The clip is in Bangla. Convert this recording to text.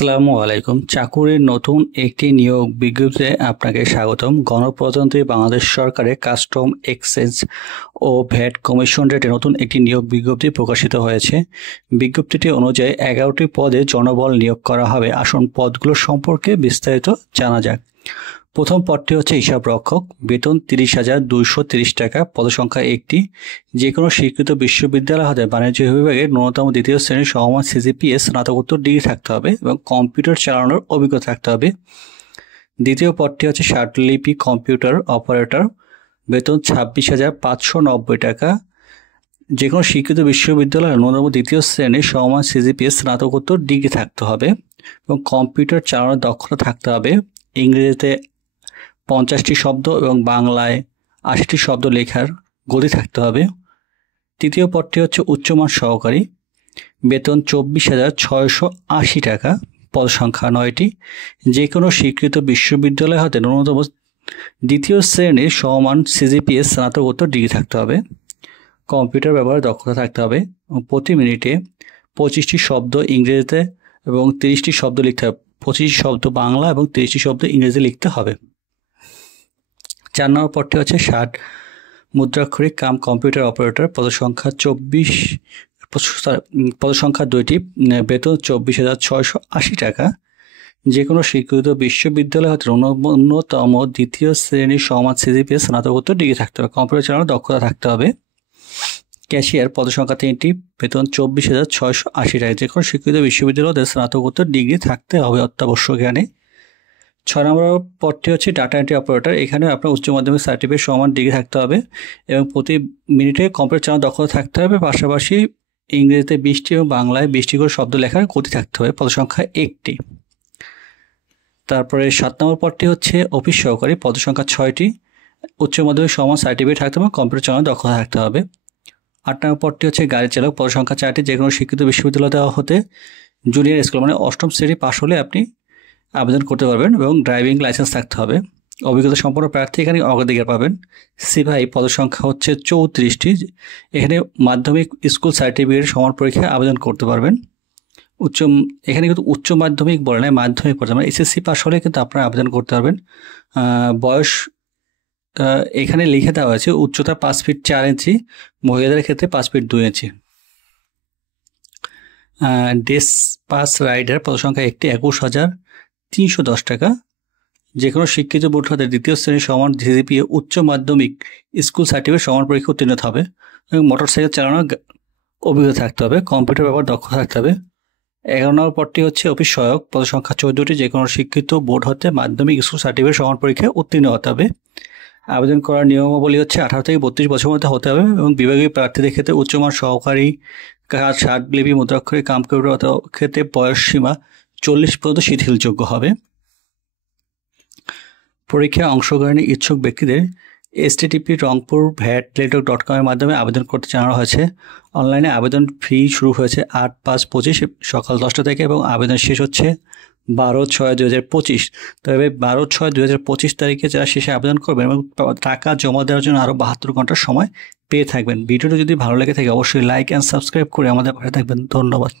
আসসালামু আলাইকুম। চাকুরির নতুন একটি নিয়োগ বিজ্ঞপ্তিতে আপনাকে স্বাগতম। গণপ্রজাতন্ত্রী বাংলাদেশ সরকারের কাস্টম এক্সচেঞ্জ ও ভ্যাট কমিশন রেটে নতুন একটি নিয়োগ বিজ্ঞপ্তি প্রকাশিত হয়েছে। বিজ্ঞপ্তিটি অনুযায়ী 11টি পদে জনবল নিয়োগ করা হবে। আসুন পদগুলো সম্পর্কে বিস্তারিত জানা যাক। প্রথম পদটি হচ্ছে হিসাব রক্ষক, বেতন 30,230 টাকা, পদসংখ্যা একটি। যে কোনো স্বীকৃত বিশ্ববিদ্যালয় হতে বাণিজ্য বিভাগের ন্যূনতম দ্বিতীয় শ্রেণীর সমমান সিজিপিএস স্নাতকোত্তর ডিগ্রি থাকতে হবে এবং কম্পিউটার চালানোর অভিজ্ঞতা থাকতে হবে। দ্বিতীয় পদটি হচ্ছে স্বাটলিপি কম্পিউটার অপারেটর, বেতন 26,590 টাকা। যে কোনো স্বীকৃত বিশ্ববিদ্যালয়ের ন্যূনতম দ্বিতীয় শ্রেণীর সমমান সিজিপিএস স্নাতকোত্তর ডিগ্রি থাকতে হবে এবং কম্পিউটার চালানোর দক্ষতা থাকতে হবে। ইংরেজিতে 50টি শব্দ এবং বাংলায় 80টি শব্দ লেখার গতি থাকতে হবে। তৃতীয় পদটি হচ্ছে উচ্চমান সহকারী, বেতন 24,680 টাকা, পদসংখ্যা 9টি। যে কোনো স্বীকৃত বিশ্ববিদ্যালয় হতে ন্যূনতম দ্বিতীয় শ্রেণীর সমমান সিজিপিএস স্নাতকোত্তর ডিগ্রি থাকতে হবে। কম্পিউটার ব্যবহারে দক্ষতা থাকতে হবে এবং প্রতি মিনিটে 25টি শব্দ ইংরেজিতে এবং 30টি শব্দ লিখতে হবে। 25 শব্দ বাংলা এবং 30টি শব্দ ইংরেজি লিখতে হবে। 4 নম্বর পদটি হচ্ছে 60 মুদ্রাক্ষরিক কাম কম্পিউটার অপারেটর, পদসংখ্যা 2টি, বেতন 24,680 টাকা। যে কোনো স্বীকৃত বিশ্ববিদ্যালয় হতে ন্যূনতম দ্বিতীয় শ্রেণীর সমান সিজিপিএস স্নাতকোত্তর ডিগ্রি থাকতে হবে। কম্পিউটার চালানোর দক্ষতা থাকতে হবে। ক্যাশিয়ার, পদসংখ্যা 3টি, বেতন 24,680 টাকা। যে কোনো স্বীকৃত বিশ্ববিদ্যালয়ে স্নাতকোত্তর ডিগ্রি থাকতে হবে অত্যাবশ্যক জ্ঞানে। 6 নম্বর পদটি হচ্ছে ডাটা এন্ট্রি অপারেটর। এখানে আপনার উচ্চ মাধ্যমিক সার্টিফিকেট সমান ডিগ্রি থাকতে হবে এবং প্রতি মিনিটে কম্পিউটার চালানোর দক্ষতা থাকতে হবে। পাশাপাশি ইংরেজিতে 20টি এবং বাংলায় 20টি করে শব্দ লেখার গতি থাকতে হবে। পদসংখ্যা 1টি। তারপরে 7 নম্বর পদটি হচ্ছে অফিস সহকারী, পদসংখ্যা 6টি, উচ্চ মাধ্যমিক সমান সার্টিফিকেট থাকতে হবে, কম্পিউটার চালানোর দক্ষতা থাকতে হবে। 8 নম্বর পদটি হচ্ছে গাড়ি চালক, পদসংখ্যা 4টি। যে কোনো শিক্ষিত বিশ্ববিদ্যালয় দেওয়া হতে জুনিয়র স্কুল মানে 8ম শ্রেণী পাশ হলে আপনি আবেদন করতে পারবেন এবং ড্রাইভিং লাইসেন্স থাকতে হবে। অভিজ্ঞতা সম্পন্ন প্রার্থী এখানে অগ্রাধিকার পাবেন। সিপাহী, পদসংখ্যা হচ্ছে 34টি। এখানে মাধ্যমিক স্কুল সার্টিফিকেট সমান পরীক্ষায় আবেদন করতে পারবেন। এখানে কিন্তু উচ্চ মাধ্যমিক বলে না, মাধ্যমিক পর্যায়ে মানে এসএসসি পাশ হলে কিন্তু আপনারা আবেদন করতে পারবেন। বয়স এখানে লিখে দেওয়া হয়েছে উচ্চতা 5 ফিট 4 ইঞ্চি, মহিলাদের ক্ষেত্রে 5 ফিট 2 ইঞ্চি। ডেসপাস রাইডার, পদসংখ্যা 1টি, 21,310 টাকা। যে কোনো শিক্ষিত বোর্ড হতে দ্বিতীয় শ্রেণীর সমান সিজিপিএ উচ্চ মাধ্যমিক স্কুল সার্টিফিকেট সমান পরীক্ষা উত্তীর্ণ হবে এবং মোটরসাইকেল চালানোর অভিজ্ঞতা থাকতে হবে। কম্পিউটার ব্যবহার দক্ষতা থাকতে হবে। 11 নম্বর পদটি হচ্ছে অফিস সহায়ক, পদসংখ্যা 14টি। যে কোনো শিক্ষিত বোর্ড হতে মাধ্যমিক স্কুল সার্টিফিকেট সমান পরীক্ষায় উত্তীর্ণ হতে হবে। আবেদন করার নিয়মাবলী হচ্ছে 18 থেকে 32 বছরের মধ্যে হতে হবে এবং বিভাগীয় প্রার্থীদের ক্ষেত্রে উচ্চমান সহকারী কাজ, স্বাটলিপি, মুদ্রাক্ষরিক, কম্পিউটার ক্ষেত্রে বয়স সীমা 40 পর্যন্ত শিথিলযোগ্য হবে। পরীক্ষায় অংশগ্রহণের ইচ্ছুক ব্যক্তিদের http://rongpur.vat.com এর মাধ্যমে আবেদন করতে জানানো হয়েছে। অনলাইনে আবেদন ফি শুরু হয়েছে 8/5/25 সকাল 10টা থেকে এবং আবেদন শেষ হচ্ছে 12/6/2025। তবে 12/6/2025 তারিখে যারা শেষে আবেদন করবেন এবং টাকা জমা দেওয়ার জন্য আরও 72 ঘন্টার সময় পেয়ে থাকবেন। ভিডিওটি যদি ভালো লেগে থাকে অবশ্যই লাইক অ্যান্ড সাবস্ক্রাইব করে আমাদের পাশে থাকবেন। ধন্যবাদ।